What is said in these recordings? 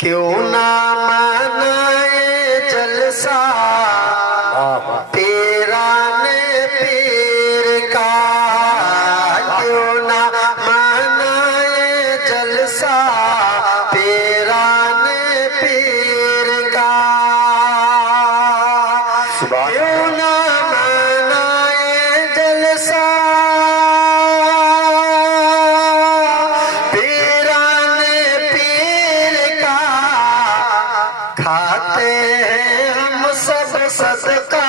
کیوں نہ منائے جلسہ پیران پیر کا، کیوں نہ منائے جلسہ پیران پیر کا، کیوں نہ منائے جلسہ پیران پیر کا، کھاتے ہیں ہم سب صدقہ،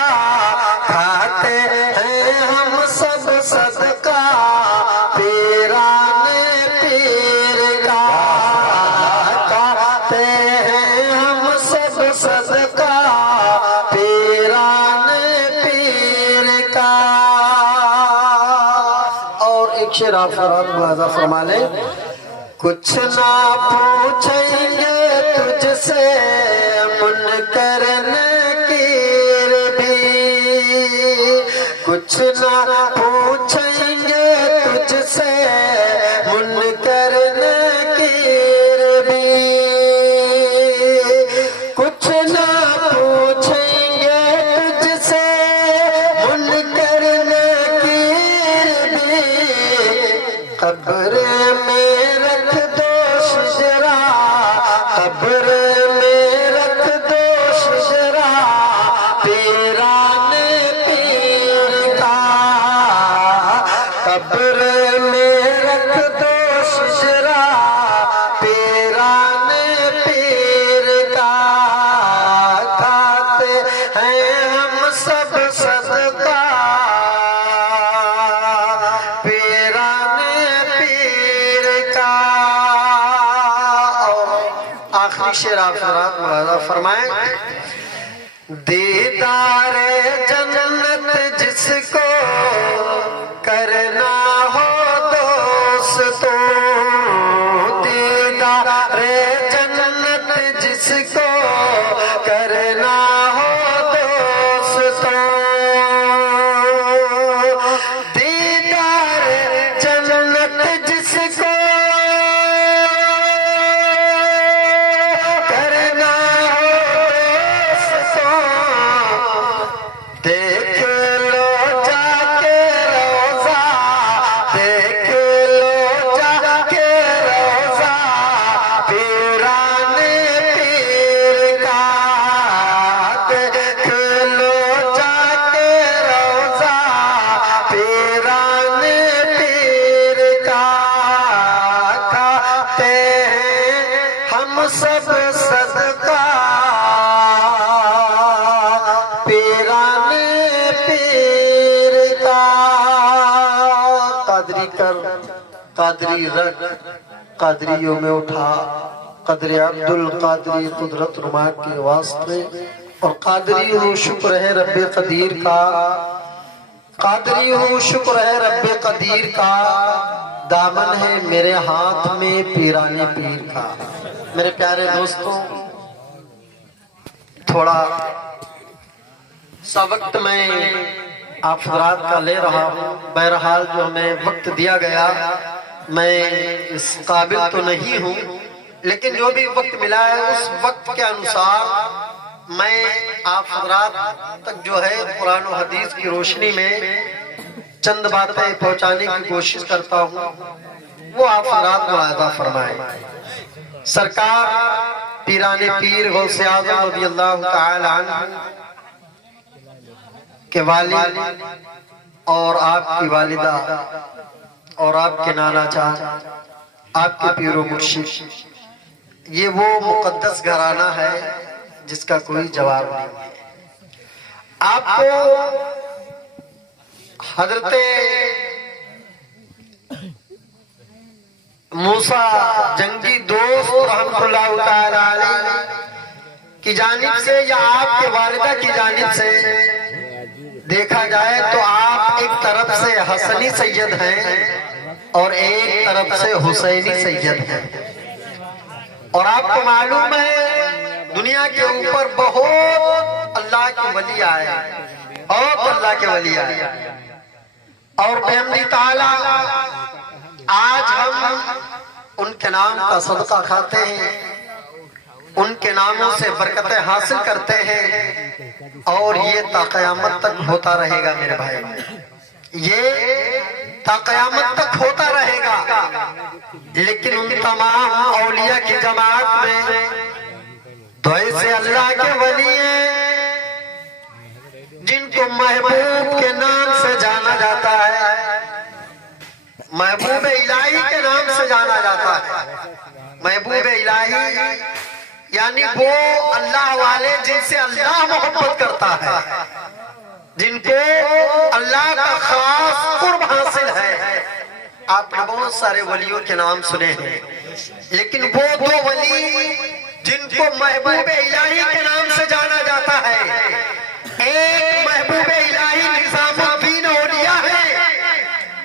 کھاتے ہیں ہم سب صدقہ پیران پیر کا، کھاتے ہیں ہم سب صدقہ پیران پیر کا۔ اور ایک شعر آپ ملاحظہ فرما لیں، کچھ نہ پوچھیں گے تجھ سے منکر نکیر بھی، کچھ نہ پوچھیں گے تجھ سے منکر نکیر بھی، کچھ نہ پوچھیں گے تجھ سے منکر نکیر بھی، قبر میں رکھ دو شجرا، قبر میں رکھ دو شجرا پیران پیر کا، قبر میں رکھ دو شجرا پیران پیر کا، کھاتے ہیں ہم سب صدقہ پیران پیر کا۔ اور آخری شعر آپ حضرات ملاحظہ فرمائیں، دیدار جنت جس کو کرنا ہو دوستو، دیدار جنت جس کو کرنا ہو دوستو، دیدار جنت جس کو کرنا ہو دوستو، دیکھ لو جا کے روضہ، دیکھ لو جا کے روضہ پیران پیر کا، دیکھ لو جا کے روضہ پیران پیر کا، کھاتے ہیں ہم سب صدقہ پیران پیر کا۔ قادری کر، قادری رکھ، قادریوں میں اٹھا، قدر عبد القادری قدرت نما کے واسطے، اور قادری ہوں شکر ہے رب قدیر کا، قادری ہوں شکر ہے رب قدیر کا، دامن ہے میرے ہاتھ میں پیران پیر کا۔ میرے پیارے دوستوں، تھوڑا سا وقت میں آپ حضرات کا لے رہا ہوں، بہرحال جو ہمیں وقت دیا گیا میں اس قابل تو نہیں ہوں، لیکن جو بھی وقت ملا ہے اس وقت کے انوسار میں آپ حضرات تک جو ہے قرآن و حدیث کی روشنی میں چند باتیں پہنچانے کی کوشش کرتا ہوں، وہ آپ حضرات ملاحظہ فرمائیں۔ سرکار پیران پیر غوث اعظم رضی اللہ تعالی عنہ کے والد اور آپ کی والدہ اور آپ کے نانا جان، آپ کے پیر و مرشد، یہ وہ مقدس گھرانہ ہے جس کا کوئی جواب نہیں ہے۔ آپ کو حضرت موسیٰ جنگی دوست رحمت اللہ تعالی علیہ کی جانب سے یا آپ کے والدہ کی جانب سے دیکھا جائے تو آپ ایک طرف سے حسنی سید ہیں اور ایک طرف سے حسینی سید ہیں، اور آپ کو معلوم ہے دنیا کے اوپر بہت اللہ کے ولی آئے، بہت اللہ کے ولی آئے، اور بحمدِ تعالیٰ آج ہم ان کے نام کا صدقہ کھاتے ہیں، ان کے ناموں سے برکتیں حاصل کرتے ہیں، اور یہ تا قیامت تک ہوتا رہے گا میرے بھائی، یہ تا قیامت تک ہوتا رہے گا۔ لیکن ان تمام اولیاء کی جماعت میں تو ایسے اللہ کے ولی ہیں جن کو محبوب کے نام سے جانا جاتا ہے، محبوب الہی کے نام سے جانا جاتا ہے۔ محبوب الہی یعنی وہ اللہ والے جن سے اللہ محبت کرتا ہے، جن کو اللہ کا خاص قرب حاصل ہے۔ آپ نے بہت سارے ولیوں کے نام سنے ہیں، لیکن وہ دو ولی جن کو محبوب الہی کے نام سے جانا جاتا ہے، ایک محبوب الہی نظام الدین اولیاء ہے،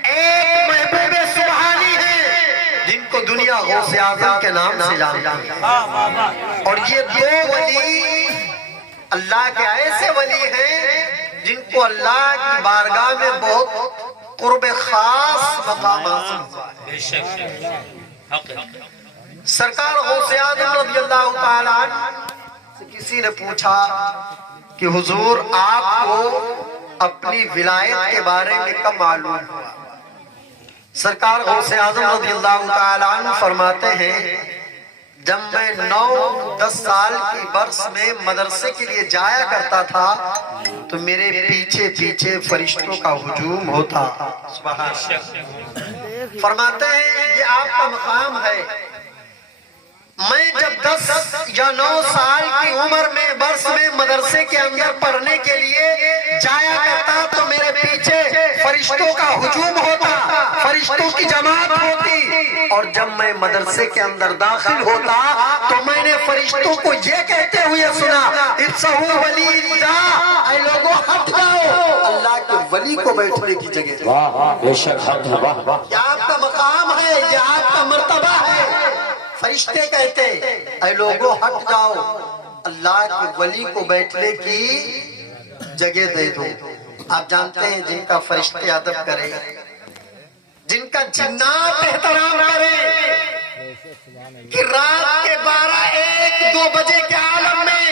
ایک محبوب سبحانی ہے جن کو دنیا غوث اعظم کے نام سے جانتا ہے۔ اور یہ دو ولی اللہ کے ایسے ولی ہیں جن کو اللہ کی بارگاہ میں بہت قرب خاص مقام حاصل ہوا ہے۔ سرکار غوث اعظم رضی اللہ تعالیٰ عنہ سے کسی نے پوچھا کہ حضور آپ کو اپنی ولایت کے بارے میں کب معلوم ہوا؟ سرکار غوث اعظم رضی اللہ تعالیٰ عنہ فرماتے ہیں جب میں 9-10 سال کی برس میں مدرسے کے لیے جایا کرتا تھا تو میرے پیچھے پیچھے فرشتوں کا ہجوم ہوتا۔ سبحان اللہ۔ فرماتے ہیں یہ آپ کا مقام ہے، میں جب 10 یا 9 سال کی عمر میں برس میں مدرسے کے اندر پڑھنے کے لیے جایا کرتا تو میرے پیچھے فرشتوں کا ہجوم ہوتا، فرشتوں کی جماعت ہوتی، اور جب میں مدرسے کے اندر داخل ہوتا تو میں نے فرشتوں کو یہ کہتے ہوئے سنا ارسہو ولی اللہ، اے لوگوں ہٹ جاؤ، اللہ کے ولی کو بیٹھنے کی جگہ۔ یہ آپ کا مقام ہے، یہ آپ کا مرتبہ ہے۔ فرشتے کہتے اے لوگوں ہٹ جاؤ، اللہ کے ولی کو بیٹھنے کی جگہ دے دو۔ آپ جانتے ہیں جن کا فرشتے ادب کرے، جن کا جنات احترام کرے، کہ رات کے 12-1-2 بجے کے عالم میں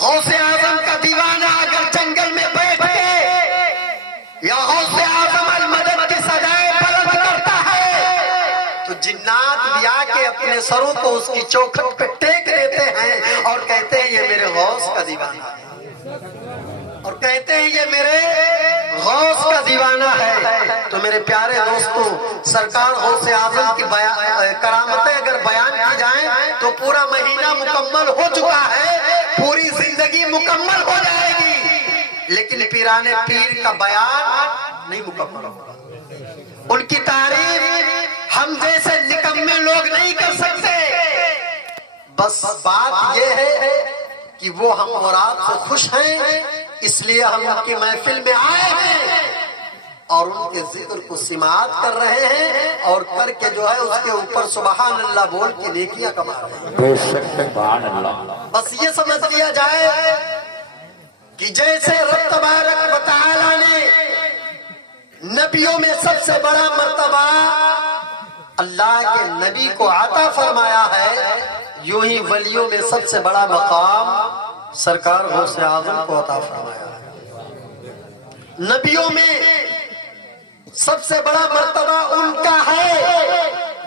غوث اعظم کا دیوانہ اگر جنگل میں بیٹھ کے یا غوث اعظم المدد کی صدائیں بلند کرتا ہے تو جنات بھی آ کے اپنے سروں کو اس کی چوکھٹ پہ ٹیک دیتے ہیں اور کہتے ہیں یہ میرے غوث کا دیوانہ ہے، اور کہتے ہیں یہ میرے غوث کا دیوانہ ہے۔ تو میرے پیارے دوستو، سرکار غوث اعظم کی کرامتیں اگر بیان کی جائیں تو پورا مہینہ مکمل ہو چکا ہے، پوری زندگی مکمل ہو جائے گی، لیکن پیرانے پیر کا بیان نہیں مکمل ہوگا۔ ان کی تعریف ہم جیسے نکمے لوگ نہیں کر سکتے۔ بس بات یہ ہے کہ وہ ہم اور آپ سے خوش ہیں، اس لیے ہم ان کی محفل میں آئے ہیں اور ان کے ذکر کو سماعت کر رہے ہیں، اور کر کے جو ہے اس کے اوپر سبحان اللہ بول کے نیکیاں کما رہے ہیں۔ بس یہ سمجھ لیا جائے کہ جیسے رب تبارک و تعالی نے نبیوں میں سب سے بڑا مرتبہ اللہ کے نبی کو عطا فرمایا ہے، یوں ہی ولیوں میں سب سے بڑا مقام سرکار غوث اعظم کو عطا فرمایا ہے۔ نبیوں میں سب سے بڑا مرتبہ ان کا ہے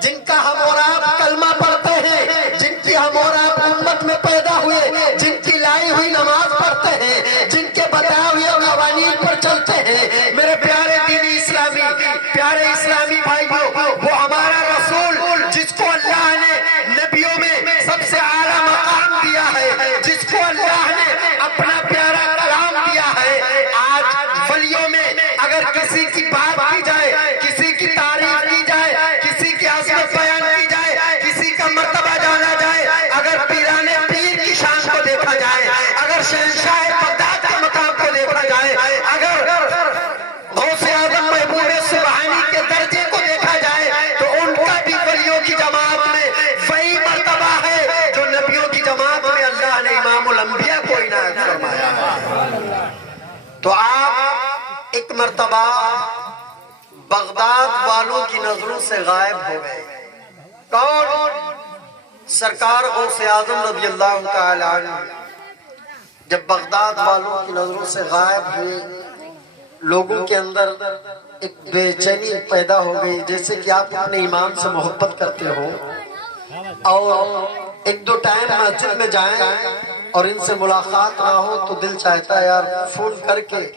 جن کا ہم اور آپ کلمہ پڑھتے ہیں، جن کی ہم اور آپ امت میں پیدا ہوئے، جن کی لائی ہوئی نماز پڑھتے ہیں، جن کے بتائے ہوئے قوانین پر چلتے ہیں۔ میرے پیارے دینی اسلامی، پیارے اسلامی بھائیوں، وہ ہمارا رسول جس کو اللہ نے نبیوں میں سب سے اعلیٰ مقام دیا ہے، جس کو اللہ نے اپنا پیارا کلام دیا ہے، آج ولیوں میں اگر کسی کی بات کی جائے، کسی کی تعریف کی جائے، کسی کی عظمت بیان کی جائے، کسی کا مرتبہ جانا جائے، اگر پیرانے پیر کی شان کو دیکھا جائے، اگر شہنشاہ بغداد کے مقام کو دیکھا جائے، اگر غوث اعظم محبوب سبحانی کے درجے کو دیکھا جائے، تو ان کا بھی ولیوں کی جماعت میں وہی مرتبہ ہے جو نبیوں کی جماعت میں اللہ نے امام الانبیاء کو عنایت فرمایا ہے۔ تو آپ ایک مرتبہ بغداد والوں کی نظروں سے غائب ہو گئے۔ کون؟ سرکار غوث اعظم رضی اللہ تعالی عنہ جب بغداد والوں کی نظروں سے غائب ہوئے، لوگوں کے اندر ایک بے چینی پیدا ہو گئی، جیسے کہ آپ اپنے امام سے محبت کرتے ہو اور ایک دو ٹائم مسجد میں جائیں اور ان سے ملاقات نہ ہو تو دل چاہتا ہے یار فون کر کے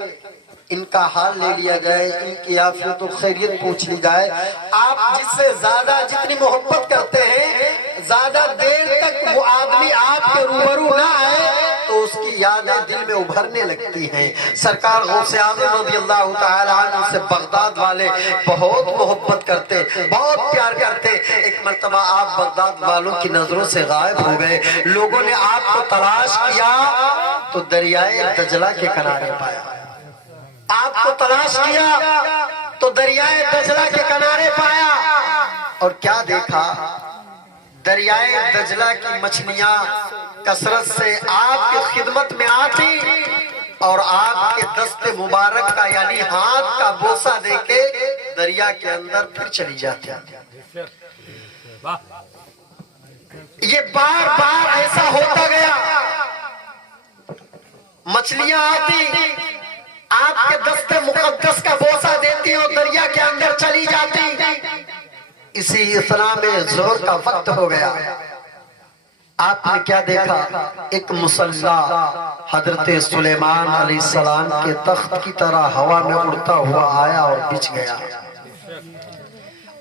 ان کا حال لے لیا جائے، ان کی عافیت و خیریت پوچھ لی جائے۔ آپ جس سے زیادہ جتنی محبت کرتے ہیں، زیادہ دیر تک وہ آدمی آپ کے روبرو نہ آئے تو اس کی یادیں دل میں ابھرنے لگتی ہیں۔ سرکار غوث اعظم رضی اللہ تعالی عنہ سے بغداد والے بہت محبت کرتے، بہت پیار کرتے۔ ایک مرتبہ آپ بغداد والوں کی نظروں سے غائب ہو گئے، لوگوں نے آپ کو تلاش کیا تو دریائے دجلہ کے کنارے پایا۔ آپ کو تلاش کیا تو دریائے دجلہ کے کنارے پایا، اور کیا دیکھا؟ دریائے دجلہ کی مچھلیاں کثرت سے آپ کی خدمت میں آتی اور آپ کے دست مبارک کا یعنی ہاتھ کا بوسہ دے کے دریا کے اندر پھر چلی جاتی۔ یہ بار بار ایسا ہوتا گیا، مچھلیاں آتی، آپ کے دست مقدس کا بوسہ دیتی اور دریا کے اندر چلی جاتی۔ اسی اثنا میں ظہر کا وقت ہو گیا، آپ نے کیا دیکھا؟ ایک مصلی حضرت سلیمان علیہ السلام کے تخت کی طرح ہوا میں اڑتا ہوا آیا اور بچھ گیا۔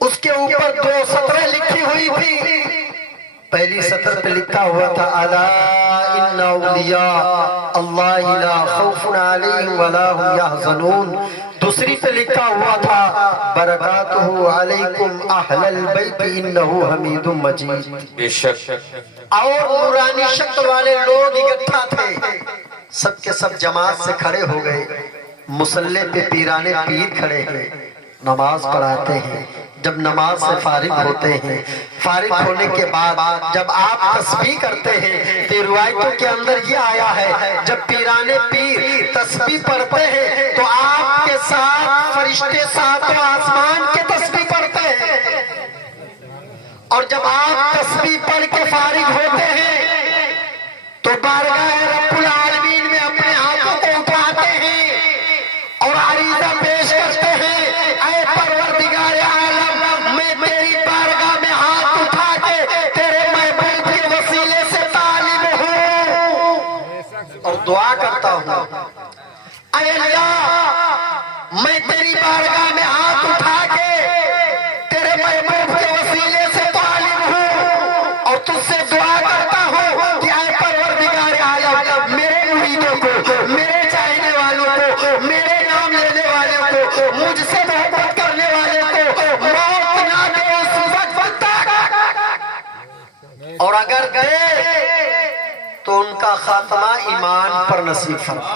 اس کے اوپر دو سطریں لکھی ہوئی تھی۔ پہلی سطر پہ لکھا ہوا تھا الا ان اولیاء اللہ لا خوف علیہم ولا هم يحزنون۔ دوسری پہ لکھا ہوا تھا برکاتہ علیکم اہل البیت انہ حمید مجید۔ بے شک اور نورانی شکل والے لوگ اکٹھا تھے، سب کے سب جماعت سے کھڑے ہو گئے۔ مصلی پہ پیرانے پیر کھڑے ہیں، نماز پڑھاتے ہیں۔ جب نماز سے فارغ ہوتے ہیں، فارغ ہونے کے بعد جب آپ تسبیح کرتے ہیں تو روایتوں کے اندر یہ آیا ہے جب پیرانے پیر تسبیح پڑھتے ہیں تو آپ کے ساتھ فرشتے ساتوں آسمان کے تسبیح پڑھتے ہیں، اور جب آپ تسبیح پڑھ کے فارغ ہوتے ہیں تو بارگاہ رب العالمین میں اپنے ہاتھوں کو اٹھاتے ہیں اور عریضہ پیش کرتے ہیں، اے پروردگار عالم، میں تیری بارگاہ میں ہاتھ اٹھا کے تیرے محبوب کے وسیلے سے طالب ہوں اور دعا کرتا ہوں، اے اللہ میں تیری بارگاہ میں ہاتھ اٹھا کے تیرے محبوب کے وسیلے سے طالب ہوں اور تجھ سے دعا کرتا ہوں کہ اے پروردگار عالم، میرے مریدوں کو، میرے چاہنے والوں کو، میرے نام لینے والوں کو، مجھ سے محبت کرنے والوں کو موت نہ دے اس وقت تک، اور اگر گئے تو ان کا خاتمہ ایمان پر نصیب فرما۔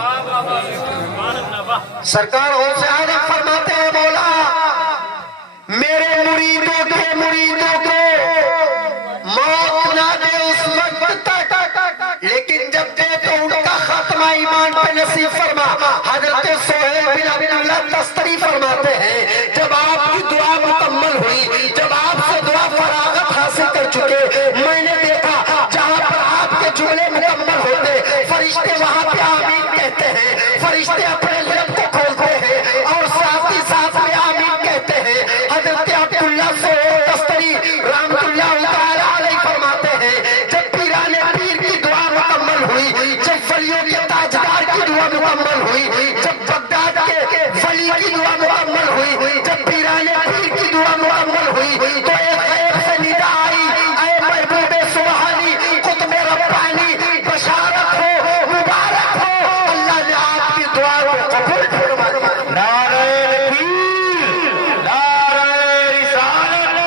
سرکار غوث اعظم فرماتے ہیں مولا میرے مریدوں کے موت نہ دے اس وقت تک، لیکن جب دے تو ان کا خاتمہ ایمان پر نصیب فرما۔ حضرت سہیل بن عبداللہ تستری فرماتے ہیں جب آپ کی دعا مکمل ہوئی، جب آپ سے دعا فراغت حاصل کر چکے، میں نے دیکھا جہاں پر آپ کے جملے مکمل ہوتے فرشتے وہاں پہ آمین کہتے ہیں، فرشتے اپنے لب کو کھولتے ہیں اور ساتھ ہی ساتھ میں آمین کہتے ہیں۔ حضرت عبداللہ سہیل تستری رحمت اللہ تعالی علیہ فرماتے ہیں جب پیرانے پیر کی دعا مکمل ہوئی، جب ولیوں کے تاجدار کی دعا مکمل ہوئی، جب بغداد کے ولی کی دعا مکمل ہوئی، جب پیرانے پیر کی دعا مکمل ہوئی تو ایک غیب سے ندا آئی، اے محبوب سبحانی قطب ربانی بشارت ہو، مبارک ہو، اللہ نے آپ کی دعا کو قبول فرمایا۔ نعرہ تکبیر، نعرہ رسالت،